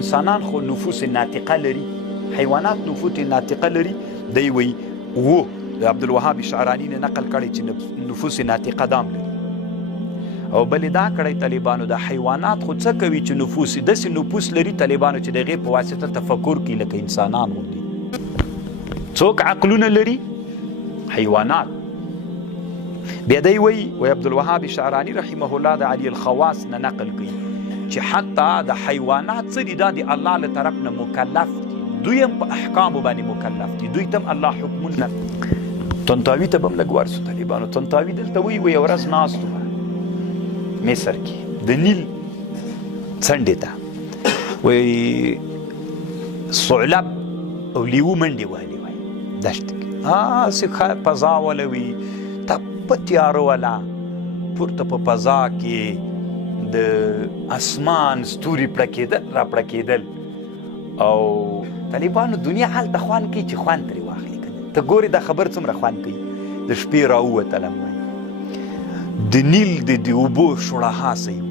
انسانان خو نفوس ناطقه لري، حیوانات نفوس ناطقه لري. دی وایي د عبدالوهاب شعراني نه نقل کړی چې نفوس ناطقه دام لري. او بلې دا کړی طالبانو د حیوانات خو څه کوي چې نفوس داسې نفوس لري طالبانو چې د هغې په واسطه تفکر کوي لکه انسانان غوندې. څوک عقلونه لري؟ حیوانات. بیا دی وایي عبدالوهاب شعراني رحمه الله د علي الخواص نه نقل کوي چې حتی د حیوانات څه دي دا د الله له طرف نه مکلف دي، دوی هم په احکامو باندې مکلف دي، دوی ته هم الله حکمونه. طنطاوي ته به هم لږ ورسو طالبانو. طنطاوي دلته وایي یوه ورځ ناست وه مصر کې د نیل څنډې ته، وایي ثعلب او لیوه منډې وهلې وای دښتې کې، هسې فضا وله وي تپه تیاره وله، پورته په فضا کې د اسمان ستوري پړکېدل را پړکېدل. او طالبانو دنیا هلته خوند کوي چې خوند ترې واخلي که نه. ته ګورې دا خبر څومره خوند کوي. د شپې راووتلم وایي د نیل د اوبو شړها صحیح و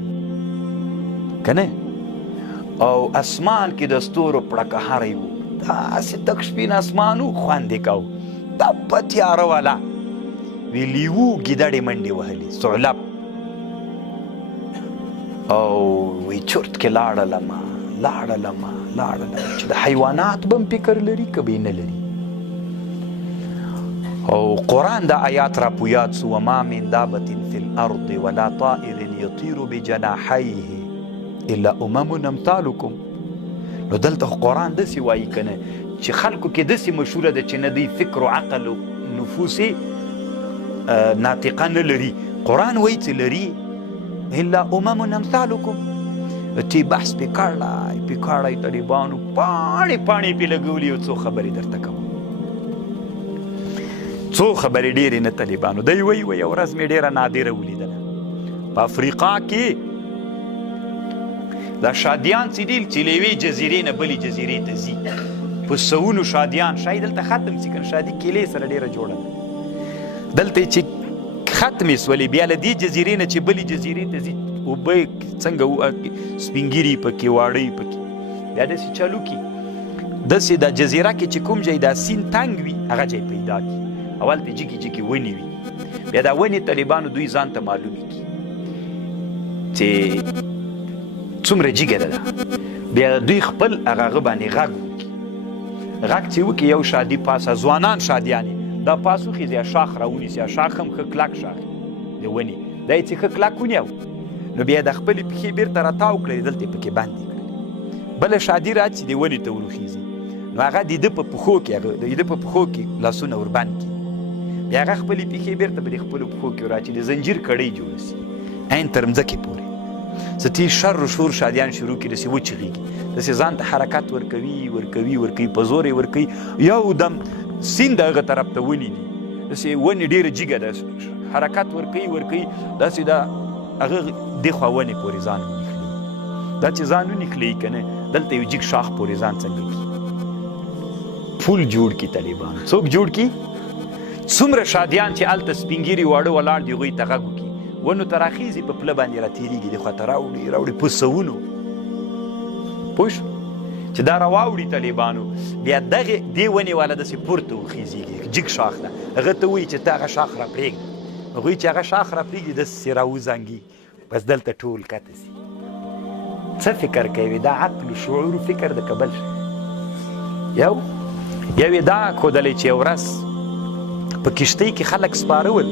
که نه، او اسمان کې د ستورو پړکهاری و، داسې تک شپین اسمان و، خوند یې کو. تپه تیاره وله وی لیوو ګیدړې منډې وهلې ثعلب، او وی چرت کې لاړلمه چې د حیوانات به هم فکر لري که به یې نه لري. او قرآن دا آیات را په یاد سو وما من دابة فی الارض ولا طائر یطیر بجناحیه الا امم امثالکم. نو دلته قرآن داسې وایي که نه چې خلکو کې داسې مشهوره ده چې نه دوی فکر و عقل و نفوس ناطقه نه لري. قرآن وایي چې لري الا امم امثالکم. تی بحث پې کړی طالبانو پاڼې پې لګولي او څو خبرې درته کوم، څو خبرې ډېرې نه طالبانو. دی وایي یوه ورځ مې ډېره نادره ولیدله په افریقا کې دا شادیان چې دي چې له یوې جزیرې نه بلې جزیرې ته ځي، په سوونو شادیان شاید دلته ختم سي که شادي کیلې سره ډېره جوړه ده. دلته چې ختمې سولې بیا له دې جزیرې نه چې بلې جزیرې ته ځي اوبه څنګه سپین ګیري پکې واړی پکې بیا داسې چالو کړي، داسې دا جزیره کې چې کوم ځای دا سیند تنګ وي هغه ځای پیدا کړي، اول ته جګې ونې وي، بیا دا ونې طالبانو دوی ځان ته معلومې کړي چې څومره جګه ده، بیا دوی خپل هغه باندې غږ وکړي. غږ چې وکړي یو شادي پاسه ځوانان شادیانې دا پاس وخېږي یا شاخ راونیسي، شاخ هم ښه کلک شاخ د ونې دا یې چې ښه کلک ونیو، نو بیا د خپلې پښې بیرته راتاو کړې دلته یې پکې بندې کړې، بله شادي راځي د ونې ته ورخېږي، نو هغه د ده په پښو کې لاسونه وربند کړي، بیا هغه خپلې پښې بیرته په د خپلو پښو کې وراچي، د زنجیر کړۍ جوړه سي عین تر مځکې پورې. څه تی شر و شور شادیان شروع کړي، داسې وچغېږي، داسې ځان ته حرکت ورکوي په زور یې ورکوي، یو دم سیند هغه طرف ته ونې دي، داسې ونې ډېره جګه ده، حرکت ورکوي داسې دا هغه دې خوا ونې پورې ځان ونښلوي، دا چې ځان ونښلوي که نه دلته یو جګ شاخ پورې ځان څنګه کړي، پول جوړ کړي طالبانو. څوک جوړ کړي؟ څومره شادیان چې هلته سپین ګیري واړه ولاړ دي هغوی ته غږ وکړي، ونو ته راخېږي په پله باندې راتېرېږي، دې خوا ته راوړي په سوونو، پوه شو چې دا راواوړي طالبانو، بیا دې ونې والا داسې پورته وخېزېږي، جګ شاخ ده، هغه ته وایي چې ته هغه شاخ را پرېږده، هغوی چې هغه شاخ را پرېږدي داسې راوزانګي، بس دلته ټول کته سي. څه فکر کوي؟ دا عقل و شعور فکر د کبل شي. یو یې دا ښودلی چې یو ورځ په کښتۍ کې خلک سپاره ول،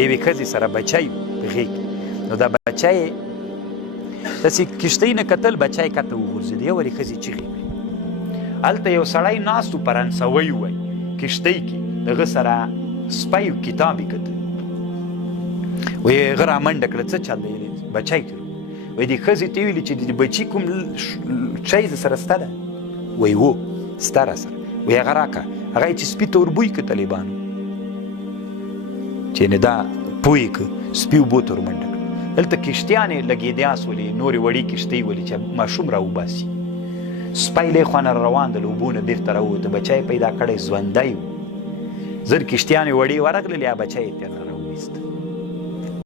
یوې ښځې سره بچی په غېږ کې، نو دا بچی داسې کښتۍ نه کتل، بچی کته وغورځېد، یو ورې ښځې چغې کړې، هلته یو سړی ناست و فرانسوی وی کښتۍ کې، د هغه سره سپی و کتاب یې کتل، وایي هغه رامنډه کړه څه چل دی بچی ته، وایي دې ښځې ته یې ویلي چې د بچي کوم شی د سره سته ده؟ وایي و سته را سره، وایي هغه راکړه، هغه یې چې سپي ته وربوی که طالبانو چې نه دا پوی که سپي اوبو ته ورمنډه کړه. دلته کښتیانې لګېدیاس ولې نورې وړې کښتۍ ولې چې ماشوم را وباسي، سپی له خوا نه روان د له اوبو نه بېرته راووته، بچی پیدا کړی ژوندی و، زر کښتیانې وړې ورغللې، بچی یې ترې